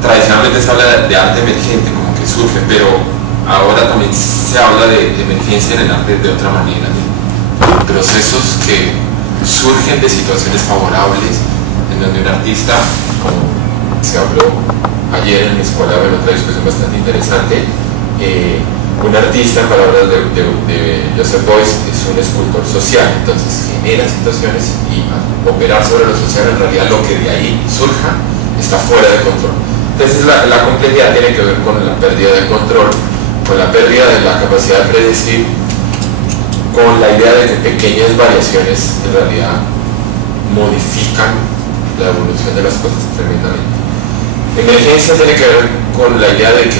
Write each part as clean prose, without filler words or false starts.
tradicionalmente se habla de arte emergente, como que surge, pero ahora también se habla de emergencia en el arte de otra manera, de procesos que surgen de situaciones favorables, en donde un artista, como se habló ayer en mi escuela, en otra discusión bastante interesante, un artista, en palabras de Joseph Beuys, es un escultor social, entonces genera situaciones y al operar sobre lo social, en realidad lo que de ahí surja está fuera de control. Entonces la complejidad tiene que ver con la pérdida de control, con la pérdida de la capacidad de predecir, con la idea de que pequeñas variaciones en realidad modifican la evolución de las cosas tremendamente. Emergencia tiene que ver con la idea de que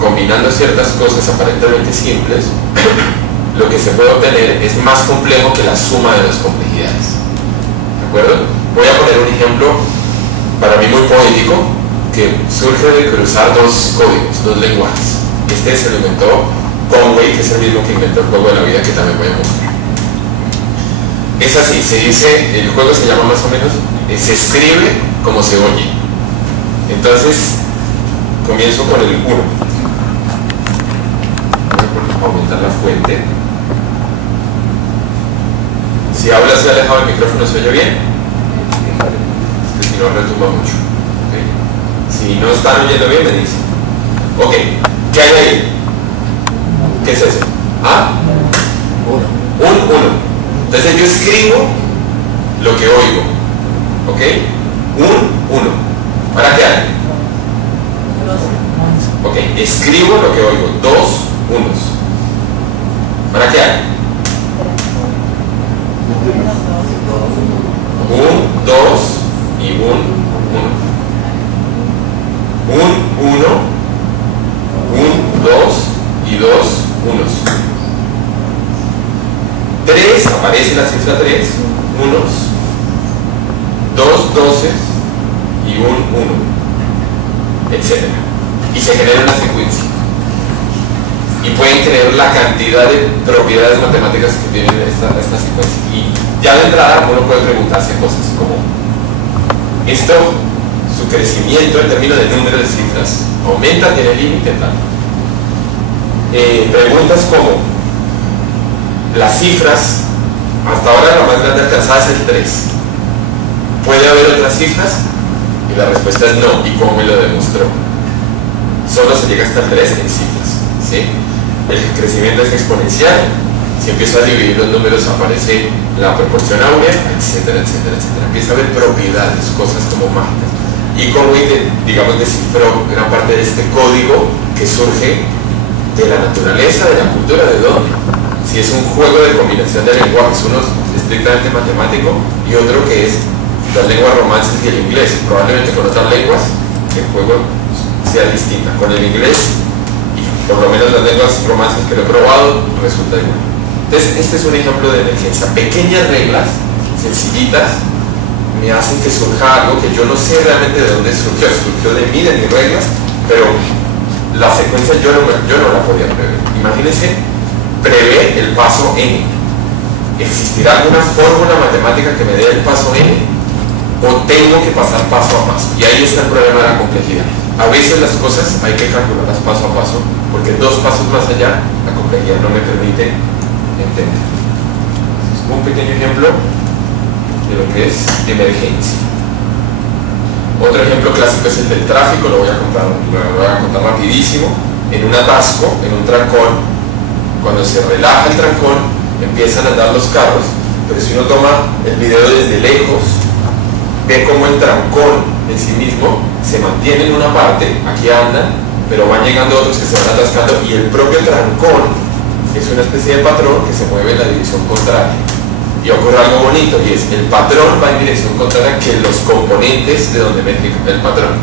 combinando ciertas cosas aparentemente simples, lo que se puede obtener es más complejo que la suma de las complejidades. ¿De acuerdo? Voy a poner un ejemplo para mí muy poético que surge de cruzar dos códigos, dos lenguajes. Este se lo inventó Conway, que es el mismo que inventó el juego de la vida, que también voy a mostrar. Es así, se dice, el juego se llama más o menos, se escribe como se oye. Entonces, comienzo con el 1. Voy a aumentar la fuente. Si habla así alejado del micrófono, ¿se oye bien? Es que si no, retumba mucho. ¿Okay? Si no están oyendo bien, me dicen. Ok, ¿qué hay ahí? ¿Qué es eso? ¿Ah? Un 1. Entonces yo escribo lo que oigo. ¿Ok? Un 1. ¿Para qué hay? Ok, escribo lo que oigo. 2 unos. ¿Para qué hay? 1, 2 y 1, 1. 1, 1, 1, 2 y 2 unos. 3, aparece la cifra 3, unos. 2 doces y 1, 1, etc. Y se genera una secuencia. Y pueden creer la cantidad de propiedades matemáticas que tiene esta secuencia. Y ya de entrada uno puede preguntarse cosas como esto, su crecimiento en términos de número de cifras, ¿aumenta, tiene límite, tal? Preguntas como las cifras, hasta ahora la más grande alcanzada es el 3. ¿Puede haber otras cifras? Y la respuesta es no. ¿Y cómo me lo demostró? Solo se llega hasta el 3 en cifras, ¿sí? El crecimiento es exponencial. Si empiezo a dividir los números aparece la proporción áurea, etcétera, etcétera, etcétera. Empieza a haber propiedades, cosas como mágicas. Y Conway, digamos, descifró gran parte de este código que surge de la naturaleza, de la cultura, ¿de dónde? Si es un juego de combinación de lenguajes, uno estrictamente matemático y otro que es las lenguas romances y el inglés. Probablemente con otras lenguas el juego sea distinta. Con el inglés y por lo menos las lenguas romances que lo he probado resulta igual. Entonces este es un ejemplo de emergencia. Pequeñas reglas, sencillitas, me hacen que surja algo que yo no sé realmente de dónde surgió. Surgió de mí, de mis reglas, pero la secuencia yo no la podía prever. Imagínense, prevé el paso n. ¿Existirá alguna fórmula matemática que me dé el paso n? ¿O tengo que pasar paso a paso? Y ahí está el problema de la complejidad. A veces las cosas hay que calcularlas paso a paso, porque 2 pasos más allá la complejidad no me permite entender. Un pequeño ejemplo de lo que es emergencia. Otro ejemplo clásico es el del tráfico, lo voy a contar rapidísimo. En un atasco, en un trancón, cuando se relaja el trancón, empiezan a andar los carros, pero si uno toma el video desde lejos, ve cómo el trancón en sí mismo se mantiene en una parte, aquí andan, pero van llegando otros que se van atascando, y el propio trancón es una especie de patrón que se mueve en la dirección contraria. Y ocurre algo bonito, y es el patrón va en dirección contraria que los componentes de donde mete el patrón,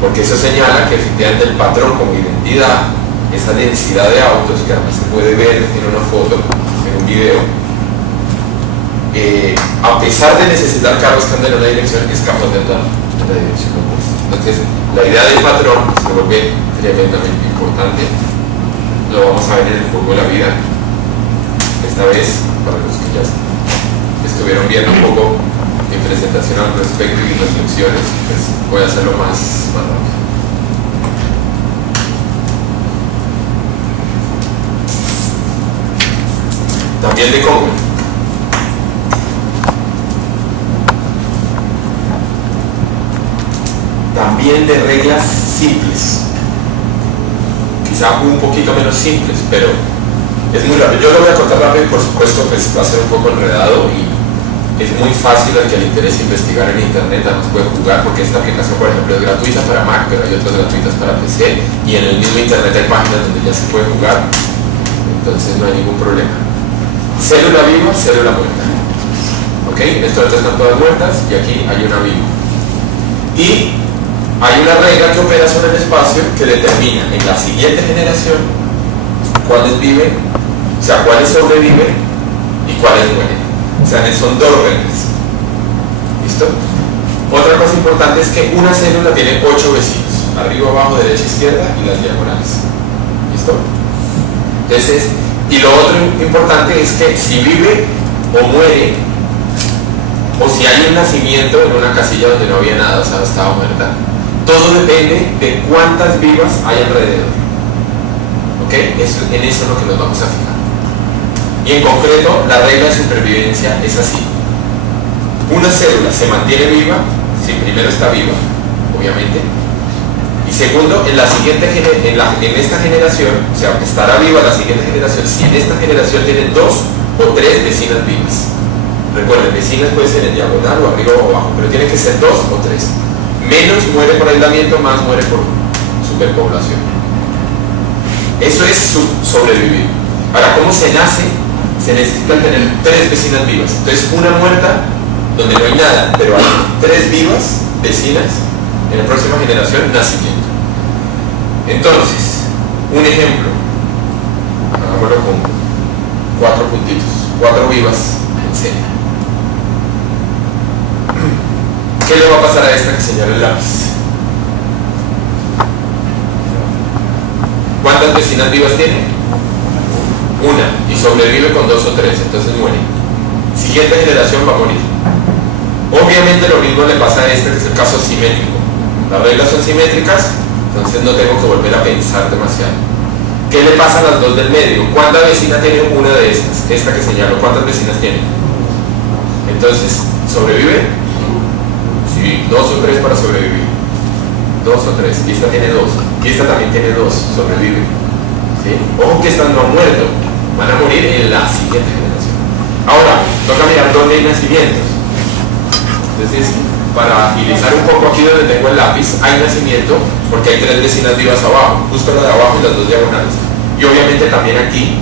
porque eso señala que efectivamente el patrón como identidad, esa densidad de autos que además se puede ver en una foto, en un video, a pesar de necesitar carros que anden en una dirección, es capaz de andar en la dirección opuesta. Entonces la idea del patrón se vuelve tremendamente importante. Lo vamos a ver en el juego de la vida, esta vez para los que ya estuvieron viendo un poco en presentación presentación al respecto y reflexiones, pues voy a hacerlo más rápido. También de cómo. También de reglas simples. Quizá un poquito menos simples, pero es muy rápido. Yo lo voy a contar rápido y por supuesto pues va a ser un poco enredado y es muy fácil al que le interese investigar en internet, además puede jugar porque esta aplicación por ejemplo es gratuita para Mac, pero hay otras gratuitas para PC y en el mismo internet hay páginas donde ya se puede jugar, entonces no hay ningún problema. Célula viva, célula muerta. ¿Ok? Estas están todas muertas y aquí hay una viva. Y hay una regla que opera sobre el espacio que determina en la siguiente generación cuáles viven, o sea, cuáles sobreviven y cuáles mueren. O sea, son dos reglas. ¿Listo? Otra cosa importante es que una célula tiene 8 vecinos, arriba, abajo, derecha, izquierda y las diagonales. ¿Listo? Entonces, y lo otro importante es que si vive o muere, o si hay un nacimiento en una casilla donde no había nada, o sea, estaba muerta, todo depende de cuántas vivas hay alrededor. ¿Ok? En eso es lo que nos vamos a fijar. Y en concreto, la regla de supervivencia es así. Una célula se mantiene viva si primero está viva, obviamente, y segundo, en esta generación, o sea, estará viva la siguiente generación si en esta generación tienen 2 o 3 vecinas vivas. Recuerden, vecinas puede ser en diagonal o arriba o abajo, pero tiene que ser 2 o 3. Menos muere por aislamiento, más muere por superpoblación. Eso es sobrevivir. Ahora, ¿cómo se nace? Se necesitan tener 3 vecinas vivas. Entonces, una muerta donde no hay nada, pero hay 3 vivas vecinas en la próxima generación, nacimiento. Entonces, un ejemplo, hagámoslo con 4 puntitos, 4 vivas en serie. ¿Qué le va a pasar a esta que señala el lápiz? ¿Cuántas vecinas vivas tiene? Una, y sobrevive con 2 o 3, entonces muere. Siguiente generación va a morir. Obviamente lo mismo le pasa a esta, que es el caso simétrico. Las reglas son simétricas, entonces no tengo que volver a pensar demasiado. ¿Qué le pasa a las 2 del medio? ¿Cuántas vecinas tiene una de estas? Esta que señalo, ¿cuántas vecinas tiene? Entonces, ¿sobrevive? Sí, 2 o 3 para sobrevivir. 2 o 3, y esta tiene 2. Y esta también tiene 2, sobrevive. ¿Sí? Ojo que estas no han muerto, van a morir en la siguiente generación. Ahora, toca mirar dónde hay nacimientos. Entonces, para agilizar un poco aquí donde tengo el lápiz, hay nacimiento porque hay 3 vecinas vivas abajo, justo la de abajo y las 2 diagonales. Y obviamente también aquí.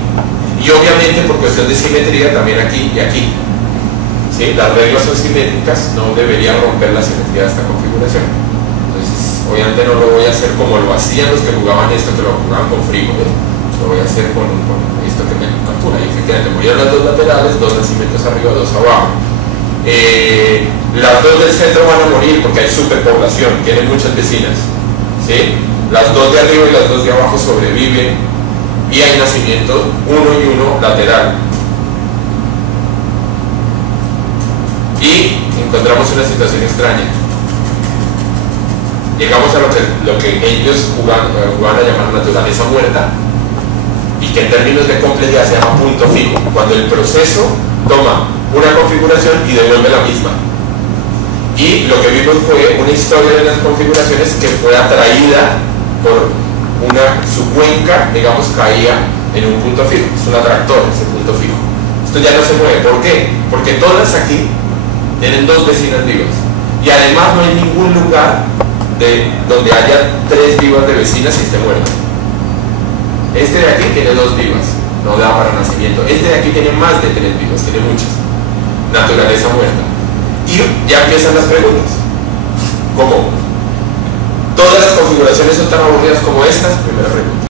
Y obviamente por cuestión de simetría también aquí y aquí. ¿Sí? Las reglas son simétricas, no debería romper la simetría de esta configuración. Entonces, obviamente no lo voy a hacer como lo hacían los que jugaban esto, que lo jugaban con frijoles. Lo voy a hacer con esto que me calcula. Y efectivamente, murieron las 2 laterales, 2 nacimientos arriba, 2 abajo. Las 2 del centro van a morir porque hay superpoblación, tienen muchas vecinas, ¿sí? Las 2 de arriba y las 2 de abajo sobreviven y hay nacimientos 1 y 1 lateral. Y encontramos una situación extraña. Llegamos a lo que ellos jugaban a llamar naturaleza muerta y que en términos de complejidad se llama punto fijo, cuando el proceso toma una configuración y devuelve la misma. Y lo que vimos fue una historia de las configuraciones que fue atraída por su cuenca, digamos, caía en un punto fijo. Es un atractor, ese punto fijo. Esto ya no se mueve. ¿Por qué? Porque todas aquí tienen 2 vecinas vivas. Y además no hay ningún lugar donde haya 3 vivas de vecinas y esté muerta. Este de aquí tiene 2 vivas, no da para nacimiento. Este de aquí tiene más de 3 vivas, tiene muchas. Naturaleza muerta. Y ya empiezan las preguntas. ¿Cómo? ¿Todas las configuraciones son tan aburridas como estas? Primera pregunta.